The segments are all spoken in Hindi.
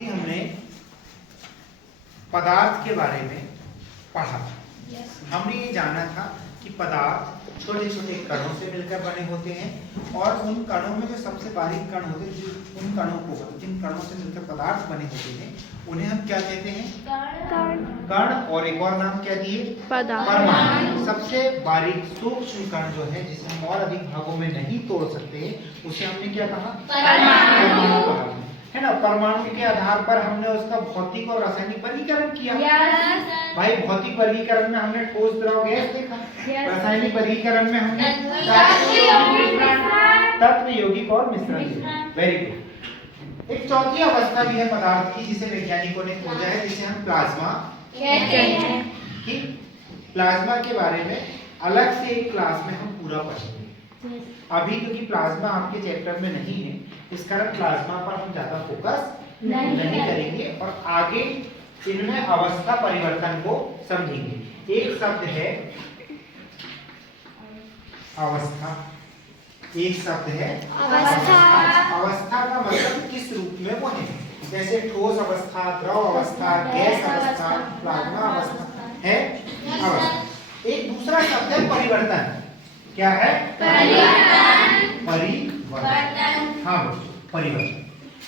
हमने पदार्थ के बारे में पढ़ा। हमने ये जाना था कि पदार्थ छोटे छोटे कणों से मिलकर बने होते हैं और उन कणों में जो सबसे बारीक कण होते हैं, उन कणों को, जिन कणों से मिलकर पदार्थ बने होते हैं, उन्हें हम क्या कहते हैं? कण। और एक और नाम क्या दिए? परमाणु। सबसे बारीक सूक्ष्म कण जो है, जिसे हम और अधिक भागों में नहीं तोड़ सकते, उसे हमने क्या कहा? परमाणु कहा, है ना। परमाणु के आधार पर हमने उसका भौतिक और रासायनिक वर्गीकरण किया। भाई भौतिक वर्गीकरण में हमने ठोस, द्रव, गैस देखा। रासायनिक वर्गीकरण में हमने तत्व, यौगिक और मिश्रण देखा। Very good. एक चौथी अवस्था भी है पदार्थ की, जिसे वैज्ञानिकों ने खोजा है, जिसे हम प्लाज्मा कहते हैं। ठीक, प्लाज्मा के बारे में अलग से एक क्लास में हम पूरा पढ़ेंगे। अभी क्योंकि प्लाज्मा आपके चैप्टर में नहीं है, इस कारण प्लाज्मा पर हम ज्यादा फोकस नहीं करेंगे और आगे इनमें अवस्था परिवर्तन को समझेंगे। एक शब्द है अवस्था, एक शब्द है अवस्था। अवस्था का मतलब किस रूप में वो है, जैसे ठोस अवस्था, द्रव अवस्था, गैस अवस्था, प्लाज्मा अवस्था है अवस्था। एक दूसरा शब्द है परिवर्तन। क्या है? परिवर्तन। हाँ बच्चों, परिवर्तन।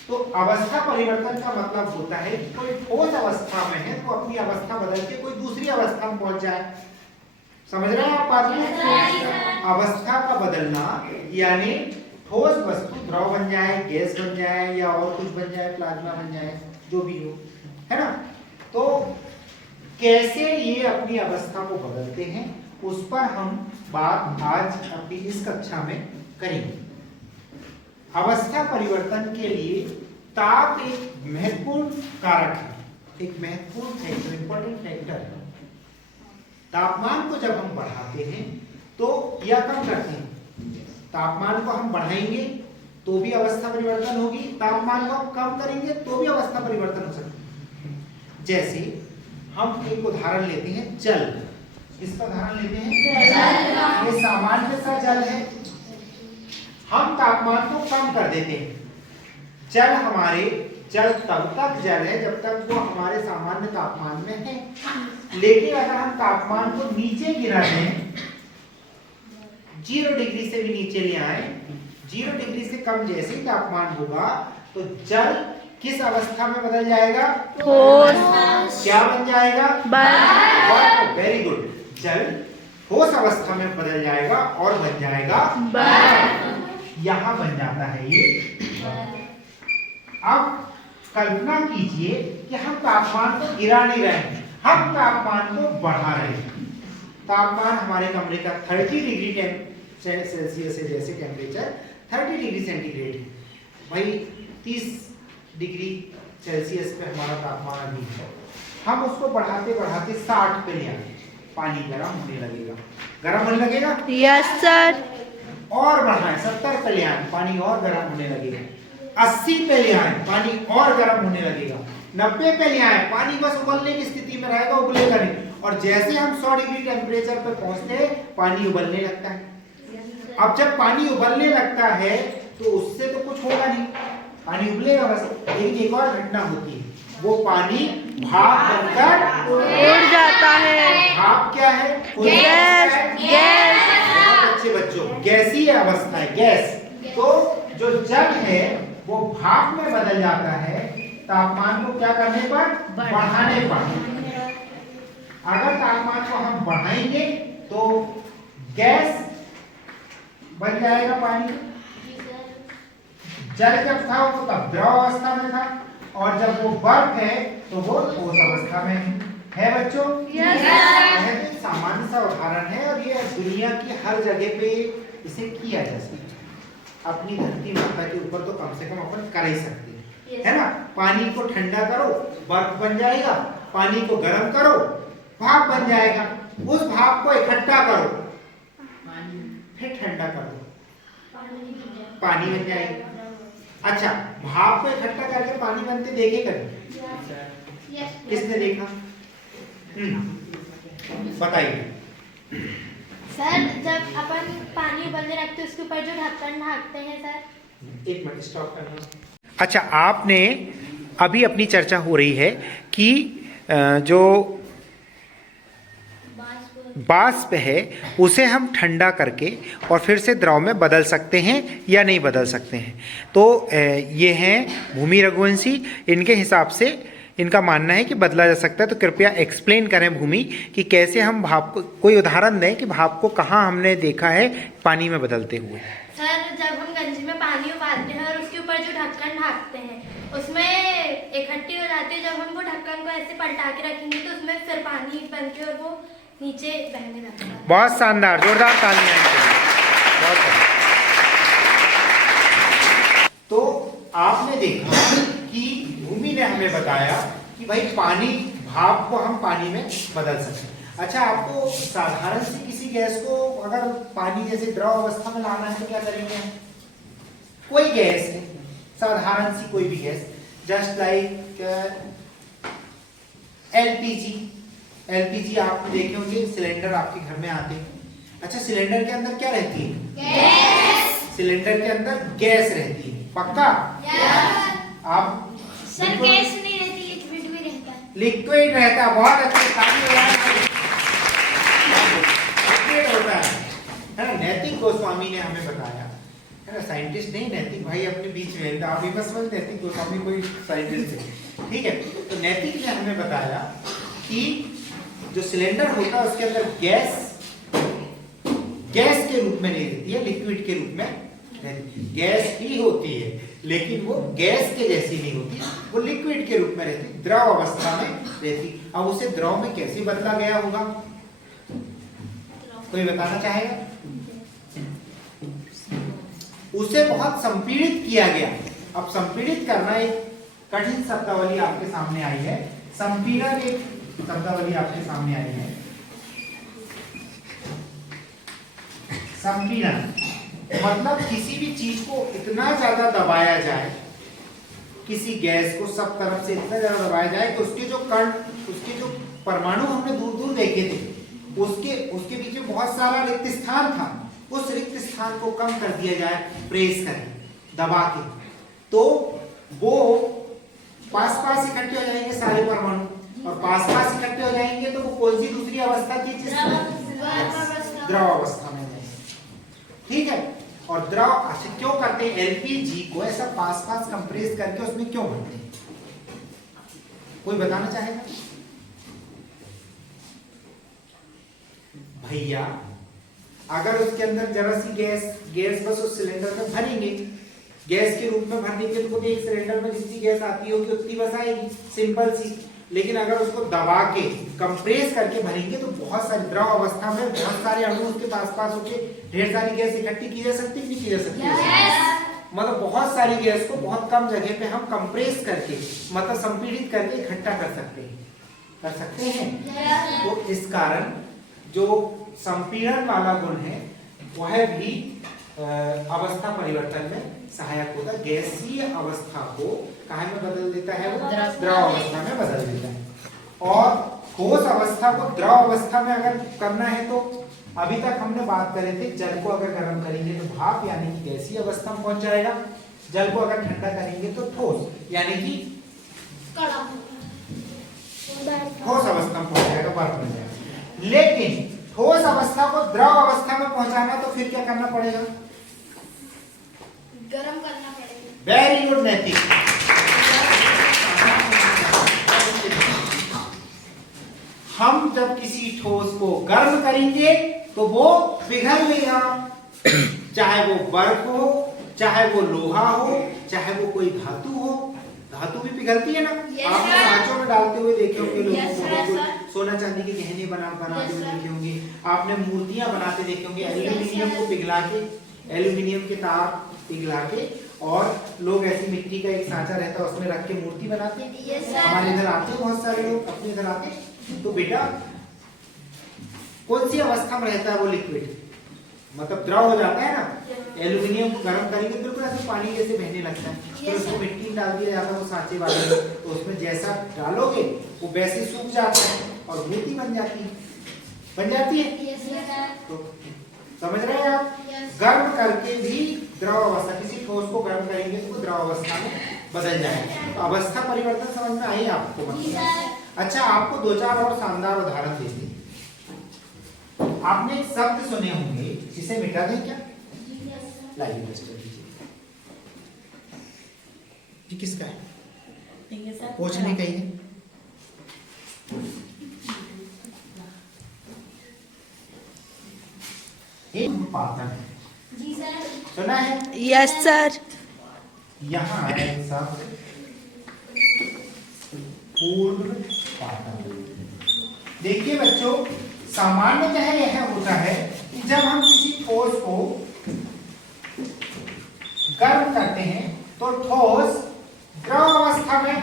तो अवस्था परिवर्तन का मतलब होता है कि कोई ठोस अवस्था में है तो अपनी अवस्था बदल के कोई दूसरी अवस्था में पहुंच जाए। समझ रहे हैं आप बात को? अवस्था का बदलना यानी ठोस वस्तु द्रव बन जाए, गैस बन जाए या और कुछ बन जाए, प्लाज्मा बन जाए, जो भी हो, है ना। तो कैसे ये अपनी अवस्था को बदलते हैं, उस पर हम बात आज अपनी इस कक्षा में करेंगे। अवस्था परिवर्तन के लिए ताप एक महत्वपूर्ण कारक है, एक महत्वपूर्ण फैक्टर, इंपॉर्टेंट फैक्टर है। तापमान को जब हम बढ़ाते हैं तो या कम करते हैं, तापमान को हम बढ़ाएंगे तो भी अवस्था परिवर्तन होगी, तापमान को हम कम करेंगे तो भी अवस्था परिवर्तन हो सकती है। जैसे हम एक उदाहरण लेते हैं, जल। इसका उदाहरण लेते हैं, ये सामान्य सा जल है, हम तापमान को कम कर देते हैं। जल तब तक जल है जब तक वो हमारे सामान्य तापमान में है, लेकिन अगर हम तापमान को नीचे गिरा दें, 0 डिग्री से भी नीचे ले आए, 0 डिग्री से कम जैसे ही तापमान होगा तो जल किस अवस्था में बदल जाएगा? ठोस। क्या बन जाएगा? बर्फ। Very good. जल ठोस अवस्था में बदल जाएगा और बन जाएगा बर्फ। यहां बन जाता है ये। अब कल्पना कीजिए कि हम तापमान को गिरा नहीं रहे हैं, हम तापमान को बढ़ा रहे हैं। तापमान हमारे कमरे का 30 डिग्री सेल्सियस है, जैसे टेम्परेचर 30 डिग्री सेंटीग्रेड है। भाई 30 डिग्री सेल्सियस पे हमारा तापमान अभी है, हम उसको बढ़ाते बढ़ाते 60 पे ले आए, पानी गर्म होने लगेगा। गर्म होने लगेगा? Yes sir. और बढ़ाएं, 70 पे ले आए, पानी और गर्म होने लगेगा। 80 पे ले आए, पानी और गर्म होने लगेगा। 90 पे ले आए, पानी बस उबलने की स्थिति में रहेगा, उबलेगा नहीं। और जैसे हम 100 डिग्री टेम्परेचर पे पहुंचते हैं, पानी उबलने लगता है। अब जब पानी उबलने लगता है तो उससे तो कुछ होगा नहीं, पानी उबलेगा बस। लेकिन एक और घटना होती है, वो पानी भाप बनकर उड़ जाता है। भाप क्या है? गैस। बहुत अच्छे बच्चों, गैसीय अवस्था है, गैस। तो जो जल है वो भाप में बदल जाता है तापमान को क्या करने पर? बढ़ाने पर। अगर तापमान को हम बढ़ाएंगे तो गैस बन जाएगा पानी। जल जब था वो तब द्रव अवस्था में था, और जब वो बर्फ है तो वो ठोस अवस्था में है बच्चों। यह सामान्य सा उदाहरण है और ये दुनिया की हर जगह पे इसे किया जा सकता है। अपनी धरती माता के ऊपर तो कम से कम अपन कर ही सकते हैं, है ना। पानी को ठंडा करो, बर्फ बन जाएगा। पानी को गर्म करो, भाप बन जाएगा। उस भाप को इकट्ठा करो, फिर ठंडा कर दो, पानी बन जाएगा। अच्छा, भाप को इकट्ठा करके पानी बनते देखे कभी? किसने देखा? बताइए सर। जब अपन पानी उबलने रखते हैं उसके ऊपर जो ढक्कन ढकते हैं सर। एक मिनट, स्टॉप करना। अच्छा, आपने अभी अपनी चर्चा हो रही है कि जो वाष्प है उसे हम ठंडा करके और फिर से द्रव में बदल सकते हैं या नहीं बदल सकते हैं। तो ये हैं भूमि रघुवंशी, इनके हिसाब से इनका मानना है कि बदला जा सकता है। तो कृपया एक्सप्लेन करें भूमि कि कैसे हम भाप को, कोई उदाहरण दें कि भाप को कहाँ हमने देखा है पानी में बदलते हुए। सर जब हम गंजी में पानी उबालते हैं और उसके ऊपर जो ढक्कन ढाकते हैं उसमें इकट्ठी हो जाती है, जब हम वो ढक्कन को ऐसे पलटा के रखेंगे तो उसमें फिर पानी बन के और वो नीचे बहने लगता है। बहुत शानदार, जोरदार तालियां। बहुत तो आपने देखा कि भूमि ने हमें बताया कि भाई पानी, भाप को हम पानी में बदल सकते हैं। अच्छा, आपको साधारण सी किसी गैस को अगर पानी जैसे द्रव अवस्था में लाना है तो क्या करेंगे? कोई गैस है, साधारण सी कोई भी गैस, जस्ट लाइक एलपीजी आप देखे होंगे, सिलेंडर आपके घर में आते हैं। अच्छा, सिलेंडर के अंदर क्या रहती है? गैस। सिलेंडर के अंदर गैस रहती है, पक्का? आप सर गैस नहीं रहती, लिक्विड भी रहता है। लिक्विड रहता है, बहुत अच्छे, लिक्विड होता है ना। नैतिक गोस्वामी ने हमें बताया है ना, साइंटिस्ट नहीं, नैतिक भाई अपने बीच में, आप भी बस नैतिक गोस्वामी कोई साइंटिस्ट है, ठीक है। तो नैतिक ने हमें बताया कि जो सिलेंडर होता है उसके अंदर गैस के रूप में नहीं रहती है, लिक्विड के रूप में रहती है। गैस ही होती है लेकिन वो गैस के जैसी नहीं होती, वो लिक्विड के रूप में रहती, द्रव अवस्था में रहती। अब उसे द्रव में कैसे बदला गया होगा, कोई बताना चाहेगा? उसे बहुत संपीड़ित किया गया। अब संपीड़ित करना एक कठिन शब्दावली आपके सामने आई है, संपीड़न एक शब्दावली आपके सामने आई है। संपीड़न मतलब किसी भी चीज को इतना ज्यादा दबाया जाए, किसी गैस को सब तरफ से इतना ज्यादा दबाया जाए कि उसके जो कण, उसके जो परमाणु हमने दूर दूर देखे थे, उसके बीच में बहुत सारा रिक्त स्थान था, उस रिक्त स्थान को कम कर दिया जाए प्रेस करके, दबा के, तो वो पास पास इकट्ठे हो जाएंगे सारे परमाणु, और पास पास इकट्ठे हो जाएंगे तो वो कौन सी दूसरी अवस्था थी? द्रव अवस्था में, ठीक है। और द्रव, अच्छा क्यों करते हैं एलपीजी को ऐसा पास पास कंप्रेस करके, उसमें क्यों भरते हैं? कोई बताना चाहेगा? भैया अगर उसके अंदर जरा सी गैस बस उस सिलेंडर में भरेंगे, गैस के रूप में भरने के लिए एक सिलेंडर में जितनी गैस आती होगी उतनी बस आएगी, सिंपल सी। लेकिन अगर उसको दबा के कंप्रेस करके भरेंगे तो बहुत सारी द्रव अवस्था में बहुत सारे अणु उसके पास पास होके ढेर सारी गैस इकट्ठी की जा सकती है, नहीं की जा सकती? मतलब बहुत सारी गैस को बहुत कम जगह पे हम कंप्रेस करके, मतलब संपीड़ित करके इकट्ठा कर सकते हैं। तो इस कारण जो संपीड़न वाला गुण है वह भी अवस्था परिवर्तन में सहायक होता है। गैसीय अवस्था को काहे में बदल देता है? वो द्रव अवस्था में बदल देता है। और ठोस अवस्था को द्रव अवस्था में अगर करना है तो अभी तक हमने बात करे थे, जल को अगर गर्म करेंगे तो भाप यानी कि गैसीय अवस्था में पहुंच जाएगा, जल को अगर ठंडा करेंगे तो ठोस यानी कि ठोस अवस्था में पहुंच जाएगा, बर्फ बन जाएगा। लेकिन ठोस अवस्था को द्रव अवस्था में पहुंचाना तो फिर क्या करना पड़ेगा? गरम करना पड़ेगा। वेरी गुड नैतिक। हम जब किसी ठोस को गर्म करेंगे तो वो पिघलेगा, चाहे वो बर्फ हो, चाहे वो लोहा हो, चाहे वो कोई धातु हो। धातु भी पिघलती है ना, आपने कांचों में डालते हुए देखे होंगे लोगों को, सोना चांदी के गहने बनाते हुए देखे होंगे, आपने मूर्तियां बनाते देखे होंगे, एल्यूमिनियम को पिघला के, एल्यूमिनियम के तार पिघला के, और लोग ऐसी मिट्टी का एक सांचा रहता है उसमें रख के मूर्ति बनाते हैं। हमारे इधर आते हैं बहुत सारे लोग, अपने इधर आते हैं। तो बेटा कौन सी अवस्था में रहता है वो लिक्विड, मतलब द्रव हो जाता है ना। एल्यूमिनियम को गर्म करेंगे बिल्कुल ऐसे पानी जैसे बहने लगता है, तो उसको मिट्टी में डाल दिया जाता है वो सांचे वाले में, तो उसमें जैसा डालोगे वो वैसे सूख जाता है और मूर्ति बन जाती है। तो समझ रहे हैं आप? गर्म करके भी द्रव अवस्था, किसी ठोस को गर्म करेंगे तो वो द्रव अवस्था में बदल जाएगा। तो अवस्था परिवर्तन समझ में आई आपको? मतलब अच्छा, आपको दो चार और शानदार उदाहरण देते हैं। आपने एक शब्द सुने होंगे, इसे मिटा दें क्या? लाइए बच कर दीजिए। ये किसका है? पूछने का ही है। पातन है, जी सर। सुना है? Yes sir. यहाँ है शब्द पूर्व पातन। देखिए बच्चों, सामान्यतः यह होता है कि जब हम किसी ठोस को गर्म करते हैं तो ठोस द्रव अवस्था में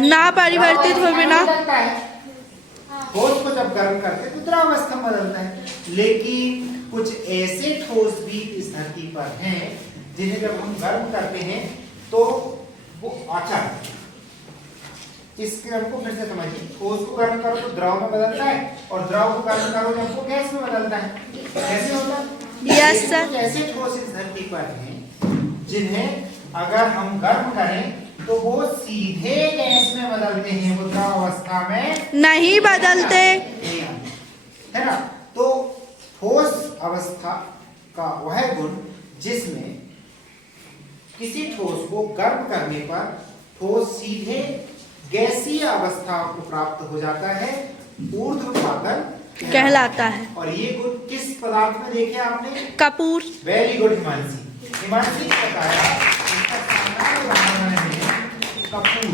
ना परिवर्तित हो बिना बदलता है। ठोस को जब गर्म करते हैं तो द्रव अवस्था में बदलता है। लेकिन कुछ ऐसे ठोस भी इस धरती पर हैं जिन्हें जब हम गर्म करते हैं तो वो अचानक, इस क्रम को फिर से समझिए, ठोस को गर्म करो तो द्रव में बदलता है और द्रव को गर्म करो जब वो गैस में बदलता है। कैसे होता है? Yes sir. कुछ ऐसे ठोस इस धरती पर हैं जिन्हें अगर हम गर्म करें तो वो सीधे गैस में बदलते हैं, वो द्रव अवस्था में नहीं बदलते, है ना। तो ठोस अवस्था का वह गुण जिसमें किसी ठोस को गर्म करने पर ठोस सीधे गैसीय अवस्था को प्राप्त हो जाता है, ऊर्ध्वपातन कहलाता है। और ये गुण किस पदार्थ में देखे आपने? कपूर। Very good Himanshi. हिमांशी ने बताया इसका शानदार उदाहरण है कपूर।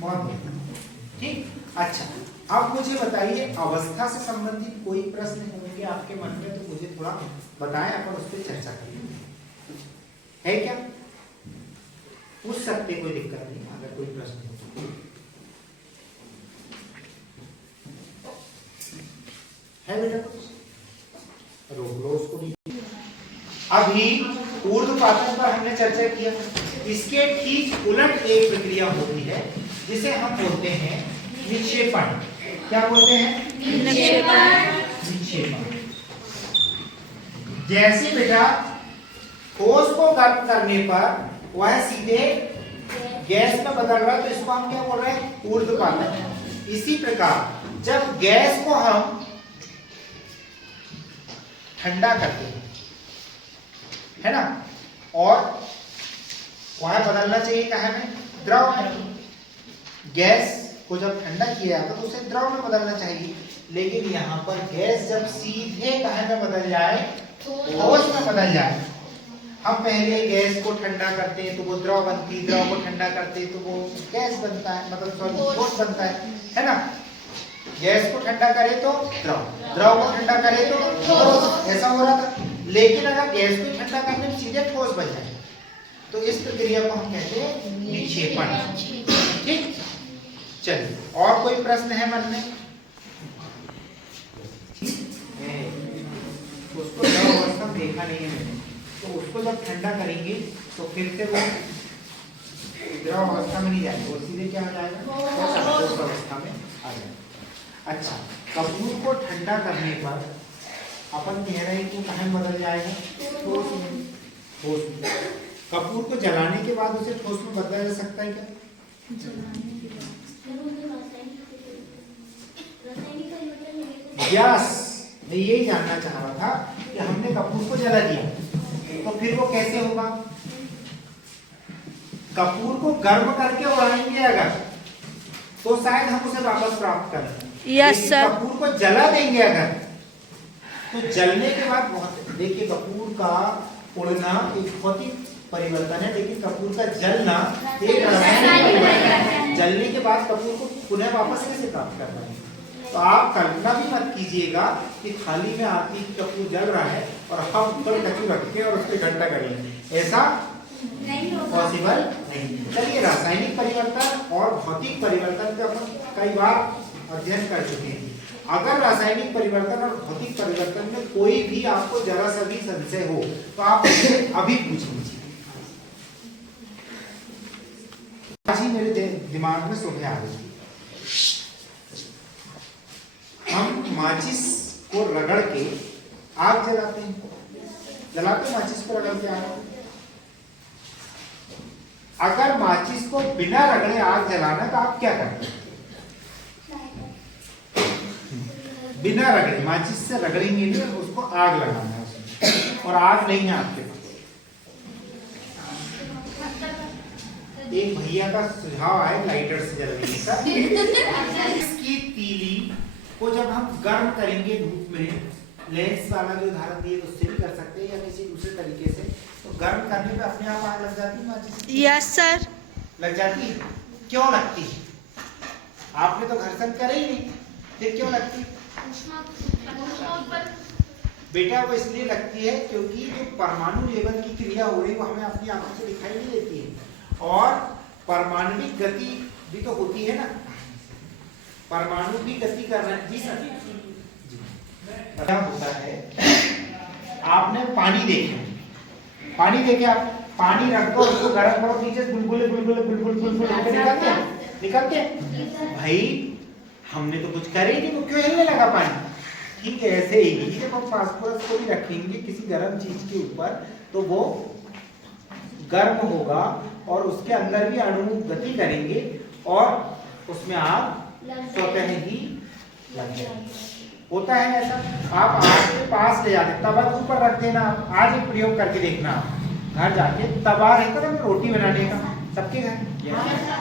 बहुत ठीक। अच्छा, अब मुझे बताइए, अवस्था से संबंधित कोई प्रश्न होंगे आपके मन में तो मुझे थोड़ा बताएं, अपन उस पर चर्चा करेंगे। है क्या? पूछ सकते, कोई दिक्कत नहीं अगर कोई प्रश्न हो। है बेटा? रोक लो उसको भी। अभी ऊर्ध्वपातन पर हमने चर्चा किया। इसके ठीक उलट एक प्रक्रिया होती है जिसे हम बोलते हैं निक्षेपण। क्या बोलते हैं? निक्षेपण। जैसे बेटा ठोस को गर्म करने पर वह सीधे गैस में बदल रहा है तो इसको हम क्या बोल रहे हैं? ऊर्ध्वपातन। इसी प्रकार जब गैस को हम ठंडा करते हैं, है ना, और वह बदलना चाहिए कहाँ में? द्रव में। गैस को जब ठंडा किया जाता तो उसे द्रव में बदलना चाहिए, लेकिन यहाँ पर गैस जब सीधे कहाँ में बदल जाए? ठोस में बदल जाए। हम पहले गैस को ठंडा करते हैं तो वो द्रव बनती है, द्रव को ठंडा करते हैं तो वो गैस बनता है, मतलब सॉरी ठोस बनता है ना। गैस को ठंडा करे तो द्रव, द्रव को ठंडा करे तो ठोस, ऐसा हो रहा था। लेकिन अगर गैस को ठंडा करने में सीधे ठोस बन जाए तो इस प्रक्रिया को हम कहते हैं निक्षेपण। ठीक, चलिए और कोई प्रश्न है मन में? उसको द्रव अवस्था में देखा नहीं है मैंने, तो उसको जब ठंडा करेंगे तो फिर से वो द्रव अवस्था में नहीं जाएगा, वो सीधे क्या हो जाएगा? ठोस अवस्था में आ जाएगा। अच्छा, कपूर को ठंडा करने पर अपन कह रहे हैं कि कहाँ में बदल जाएगा? ठोस में। ठोस में। कपूर को जलाने के बाद उसे ठोस में बदला जा सकता है क्या? यस, मैं यही जानना चाह रहा था कि हमने कपूर को जला दिया तो फिर वो कैसे होगा? कपूर को गर्म करके उड़ाएंगे अगर तो शायद हम उसे वापस प्राप्त करें। Yes sir. कपूर को जला देंगे अगर तो जलने के बाद बहुत, देखिए कपूर का उड़ना एक भौतिक परिवर्तन है, लेकिन कपूर का जलना एक रासायनिक परिवर्तन है। जलने के बाद कपूर को पुनः वापस कैसे प्राप्त कर पाएंगे? तो आप कल्पना भी मत कीजिएगा कि थाली में आती कपूर जल रहा है और हम ऊपर कचू रख के और उस पर घंटा कर लेंगे, ऐसा पॉसिबल नहीं। चलिए, रासायनिक परिवर्तन और भौतिक परिवर्तन का अपन कई बार अध्ययन कर चुके हैं। अगर रासायनिक परिवर्तन और भौतिक परिवर्तन में कोई भी आपको जरा सा भी संशय हो तो आप अभी पूछ लीजिए। आज ही मेरे दिमाग में सुबह आ गई, हम माचिस को रगड़ के आग जलाते हैं, जलाते माचिस को रगड़ के आग, अगर माचिस को बिना रगड़े आग जलाना तो आप क्या करते हैं? बिना रगड़े माचिस से रगड़ेंगे नहीं, उसको आग लगाना है उसमें, और आग नहीं है आपके पास। एक भैया का सुझाव है लाइटर से जलने का। इसकी तीली को जब हम गर्म करेंगे धूप में, लेंस वाला जो उदाहरण दिए उससे भी कर सकते हैं या किसी दूसरे तरीके से, तो गर्म करने पे अपने आप आग लग जाती है माचिस? Yes sir. लग जाती है। क्यों लगती है? आपने तो घर्षण करे ही नहीं, फिर क्यों लगती है? बेटा वो इसलिए लगती है क्योंकि जो परमाणु लेवल की क्रिया हो रही है वो हमें अपनी आंखों से दिखाई नहीं देती है, और परमाणविक गति भी तो होती है ना, परमाणु भी गति कर रहे हैं। जी सर, क्या होता है, आपने पानी देखे आप पानी रख दो, उसको गर्म करो, नीचे बुलबुले बुलबुले बुलबुल बुलबुल निकलते हैं भाई, हमने तो कुछ करे ही नहीं, वो क्यों हिलने लगा पानी? ठीक है, ऐसे ही जब हम फास्फोरस को भी रखेंगे किसी गर्म चीज के ऊपर तो वो गर्म होगा और उसके अंदर भी अणु गति करेंगे और उसमें आग स्वतः ही लग जाएगी। होता है ऐसा। आप आग के पास ले जाते, तवा के ऊपर रख देना। आज एक प्रयोग करके देखना, घर जाके तवा रहता ना रोटी बनाने का सबके घर,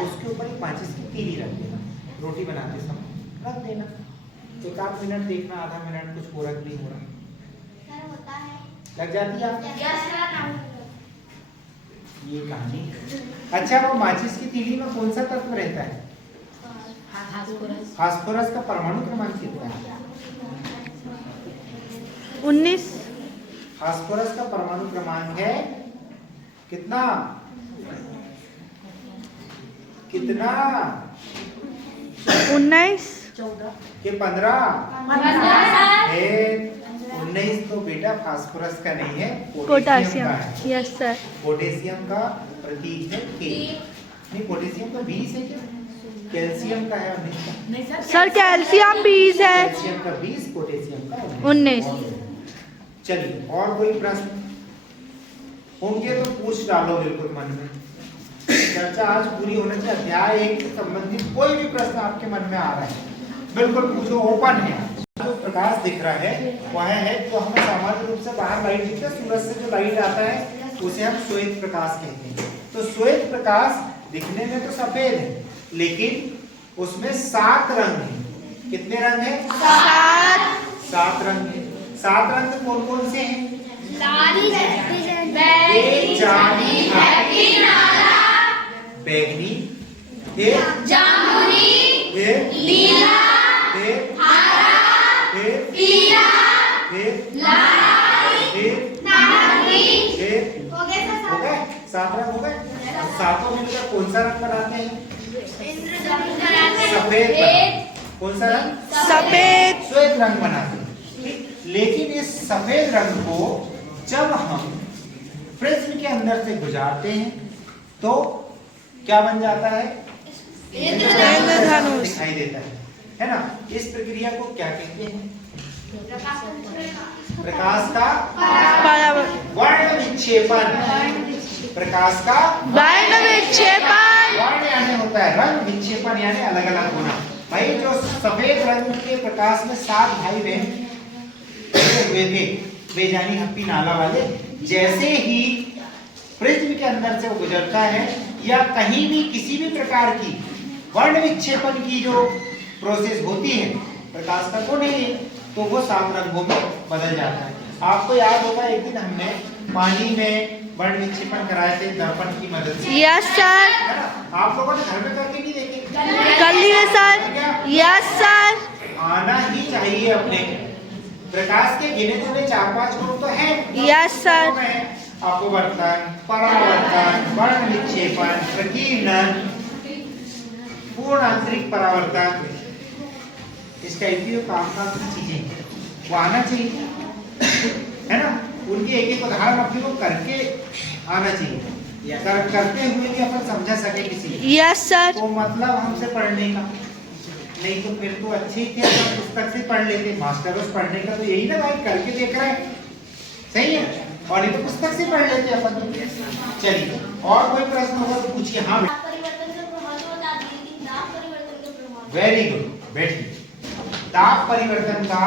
उसके ऊपर एक माचिस की तीली रख देना, रोटी बनाते समय रख देना, एक आध मिनट देखना, आधा मिनट, कुछ हो रहा नहीं हो रहा, होता है, लग जाती है। ये कहानी। अच्छा, वो माचिस की तीली में कौन सा तत्व रहता है? फास्फोरस का परमाणु क्रमांक कितना है? 19। फास्फोरस का परमाणु क्रमांक है कितना? कितना? 19 के 15? 19 तो बेटा फास्फोरस का नहीं है, पोटेशियम का है। Yes sir. पोटेशियम का प्रतीक है के। नहीं, पोटेशियम का 20 है क्या? कैल्शियम का है 19। सर कैल्शियम 20 है। कैल्शियम का 20, पोटेशियम का 19। चलिए, और कोई प्रश्न होंगे तो पूछ डालो बिल्कुल मन में। चर्चा आज पूरी होना चाहिए। अध्याय 1 से संबंधित कोई भी प्रश्न आपके मन में आ रहा है बिल्कुल पूछो, ओपन है। जो प्रकाश दिख रहा है वह है जो हमें सामान्य रूप से बाहर लाइट दिखता है, सूरज से जो लाइट आता है उसे हम श्वेत प्रकाश कहते हैं। तो श्वेत प्रकाश दिखने में तो सफेद है, लेकिन उसमें 7 रंग हैं। कितने रंग हैं? 7 रंग हैं। 7 रंग कौन कौन से हैं? बैगनी, जामुनी, नीला, हरा, पीला, लाल, नारंगी। हो गए 7 रंग हो गए। सातों मिलकर कौन सा रंग बनाते हैं? सफेद। कौन सा रंग? सफेद। श्वेत रंग बनाते हैं। ठीक, लेकिन इस सफेद रंग को जब हम प्रिज्म के अंदर से गुजारते हैं तो क्या बन जाता है? इंद्रधनुष दिखाई देता है ना। इस प्रक्रिया को क्या कहते हैं? प्रकाश का वर्ण विक्षेपन। प्रकाश का वर्ण विक्षेपन। वर्ण यानी होता है रंग, विक्षेपन यानी अलग अलग होना। भाई जो सफेद रंग के प्रकाश में 7 भाई बहन हुए थे, बेजानी हप्पी नाला वाले, जैसे ही प्रिज्म के अंदर से वो गुजरता है या कहीं भी किसी भी प्रकार की वर्ण विक्षेपन की जो प्रोसेस होती है प्रकाश का कोण है, तो वो 7 रंगों में बदल जाता है। आपको याद होगा एक दिन हमने पानी में वर्ण विक्षेपन कराए थे दर्पण की मदद से। Yes sir. आप लोगों ने घर में करके नहीं देखे? कर लिए सर। Yes sir. आना ही चाहिए अपने। प्रकाश के गिने चुने 4-5 गुण तो है। Yes sir. अपवर्तन, परावर्तन, वर्ण विक्षेपन, प्रकीर्णन, पूर्ण आंतरिक परावर्तन, इस टाइप की काम की चीजें वो आना चाहिए, है ना। उनके एक उदाहरण अपने को करके आना चाहिए, करते हुए भी अपन समझा सके किसी। Yes sir. तो मतलब हमसे पढ़ने का नहीं तो फिर तो अच्छे ही थे, अपन पुस्तक से पढ़ लेते। मास्टर उस पढ़ने का तो यही ना भाई, करके देख रहे हैं, सही है, और ये तो पुस्तक से पढ़ लेते अपन। चलिए और कोई प्रश्न होगा तो पूछिए। हाँ ताप परिवर्तन का प्रभाव जो बता दिए कि ताप परिवर्तन का प्रभाव। वेरी गुड, बैठिए। ताप परिवर्तन का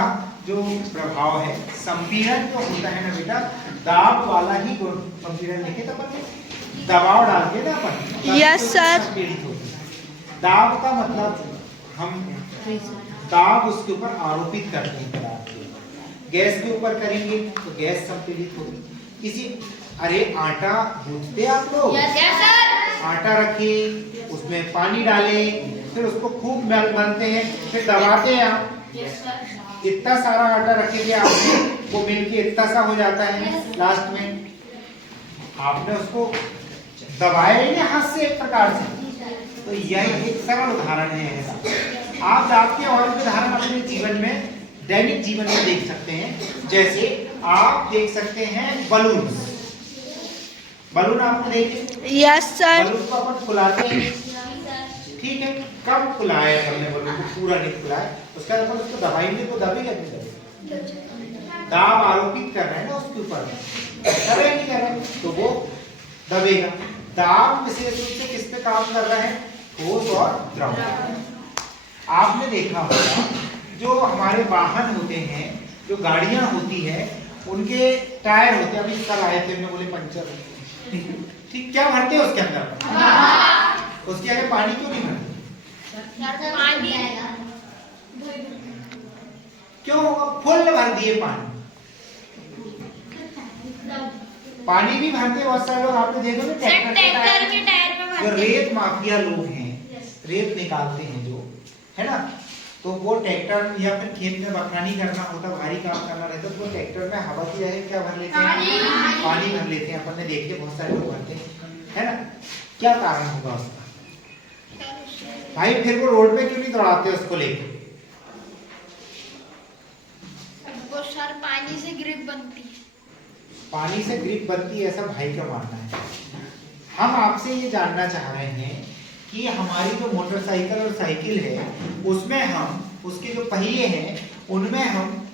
जो प्रभाव है, संपीड़न जो होता है ना बेटा, दाब वाला ही गुण। संपीड़न लिखे तो अपन दबाव डालते ना अपन। Yes sir. संपीड़ित होती है। दाब का मतलब हम दाब उसके ऊपर आरोपित करते हैं पदार्थ को। गैस के ऊपर करेंगे तो गैस संपीड़ित होगी। किसी अरे आटा गूंथते आप लोग? Yes sir. आटा रखे, उसमें पानी डाले, फिर उसको खूब मलते हैं, फिर दबाते हैं आप। इतना सारा आटा रखेंगे आपने, वो मिलके इतना सा हो जाता है। लास्ट में आपने उसको दबाया ही ना हाथ से एक प्रकार से। तो यही एक सरल उदाहरण है ऐसा। आप आपके और भी उदाहरण अपने जीवन में, दैनिक जीवन में देख सकते हैं। जैसे आप देख सकते हैं बलून। बलून आपने देखे? Yes sir. बलून को अपन फुलाते हैं, ठीक है। कब फुलाया हमने बलून को? पूरा नहीं फुलाया। उसके बाद अपन उसको दबाएंगे तो दबेगा नहीं दबेगा? दाब आरोपित कर रहे हैं ना उसके ऊपर, कर रहे नहीं कर रहे, तो वो दबेगा। दाब विशेष रूप से किस पे काम कर रहा है? ठोस और द्रव। आपने देखा होगा जो हमारे वाहन होते हैं, जो गाड़ियां होती है, उनके टायर होते हैं। अभी कल आए थे, हमने बोले पंचर, ठीक, क्या भरते हैं उसके अंदर? उसके आगे पानी क्यों नहीं भरते? क्यों? फुल भर दिए पानी। पानी भी भरते हैं बहुत सारे लोग, आपने देखो ना ट्रैक्टर के टायर पे। जो रेत माफिया लोग हैं, रेत निकालते हैं जो, है ना, तो वो ट्रैक्टर या फिर खेत में बखरानी करना होता, भारी काम करना रहता, तो ट्रैक्टर में हवा की जगह क्या भर लेते हैं? पानी भर लेते हैं। अपन ने देखे बहुत सारे लोग भरते हैं, है ना। क्या कारण होगा उसका भाई? फिर वो रोड पे क्यों नहीं दौड़ाते उसको लेकर? वो सर पानी से ग्रिप बनती है। पानी से ग्रिप बनती है, ऐसा भाई का मानना है। हम आपसे ये जानना चाह रहे हैं कि हमारी जो मोटरसाइकिल और साइकिल है, उसमें हम, उसके जो पहिए हैं, उनमें हम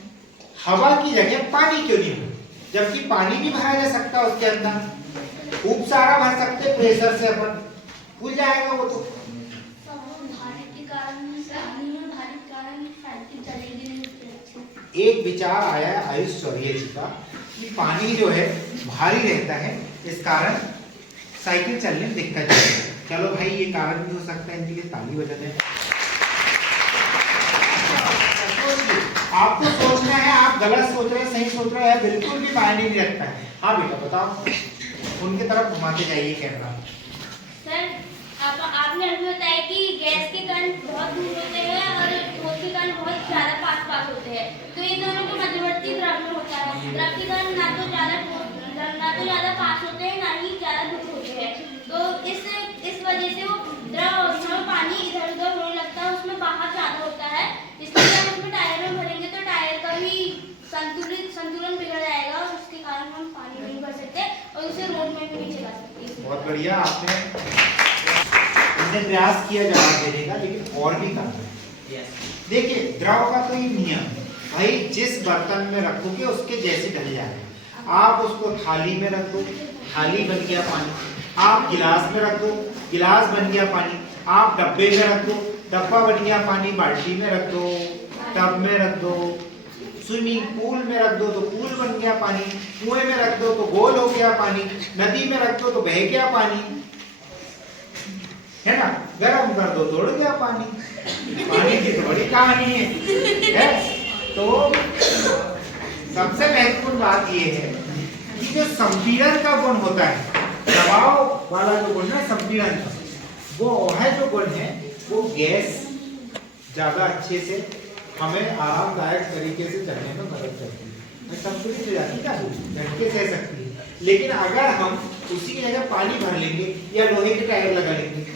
हवा की जगह पानी क्यों नहीं भरते? जबकि पानी भी भरा जा सकता है उसके अंदर, खूब सारा भर सकते, प्रेशर से अपन फूल जाएगा वो तो। एक विचार आया है आयुष चौरिया जी का कि पानी जो है भारी रहता है, इस कारण साइकिल चलने में दिक्कत है। चलो भाई, ये कारण भी हो सकता है, इनके लिए ताली बजाते हैं। आपको सोचना है, आप गलत सोच रहे हैं, सही सोच रहे हैं, बिल्कुल भी मायने नहीं रखता है। हाँ बेटा बताओ, उनके तरफ घुमाते जाइए कैमरा। सर आपने अभी बताया कि गैस के कण बहुत दूर होते हैं और ठोस के कण बहुत ज्यादा पास होते हैं, तो इन दोनों के मध्यवर्ती द्रव में होता है। द्रव के कण ना तो ज्यादा पास होते हैं, ना ही ज्यादा दूर होते हैं। तो इस वजह से वो द्रव अवस्था में पानी इधर उधर होने लगता है, उसमें बाहर ज्यादा होता है। इसलिए हम उसमें टायर में भरेंगे तो टायर का भी संतुलन बिगड़ जाएगा, और उसके कारण हम पानी नहीं भर सकते और उसे रोड में भी नहीं चला सकते। बहुत बढ़िया, आपने प्रयास किया जवाब देने का, लेकिन और भी काम है। देखिए, द्रव का तो ये नियम है भाई, जिस बर्तन में रखोगे उसके जैसे ढल जाएगा। आप उसको थाली में रख दो, थाली बन गया पानी। आप गिलास में रख दो, गिलास बन गया पानी। आप डब्बे में रख दो, डब्बा बन गया पानी। बाल्टी में रख दो, टब में रख दो, स्विमिंग पूल में रख दो तो पूल बन गया पानी। कुएं में रख दो तो गोल हो गया पानी। नदी में रख दो तो बह गया पानी, है ना। गर्म कर दो तो उड़ गया पानी। पानी की तो बड़ी कहानी है? तो सबसे महत्वपूर्ण बात यह है कि जो संपीड़न का गुण होता है, दबाव वाला जो गुण है संपीड़न का, वो है जो गुण है, वो गैस ज्यादा अच्छे से हमें आरामदायक तरीके से चलने में मदद करती है। संतुलित हो जाती है, झटके सह सकती है। लेकिन अगर हम उसी की जगह पानी भर लेंगे या लोहे के टायर लगा लेंगे,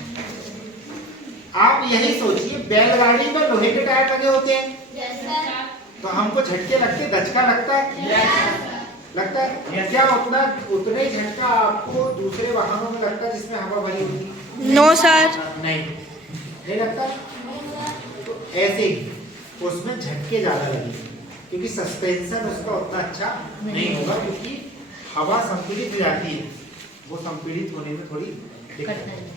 आप यही सोचिए, बैलगाड़ी में लोहे के टायर लगे होते हैं, तो हमको झटके लगते, धचका लगता है, लगता है क्या? उतने झटका आपको दूसरे वाहनों में लगता है जिसमें हवा भरी होती? नो सर, नहीं लगता। तो ऐसे ही उसमें झटके ज्यादा लगेंगे, क्योंकि सस्पेंशन उसका उतना अच्छा नहीं होगा, क्योंकि हवा संतुलित हो जाती है। वो संपीड़ित होने में थोड़ी दिक्कत करता है। है।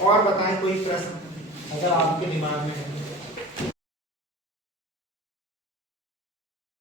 और बताएं कोई प्रश्न अगर आपके दिमाग में है।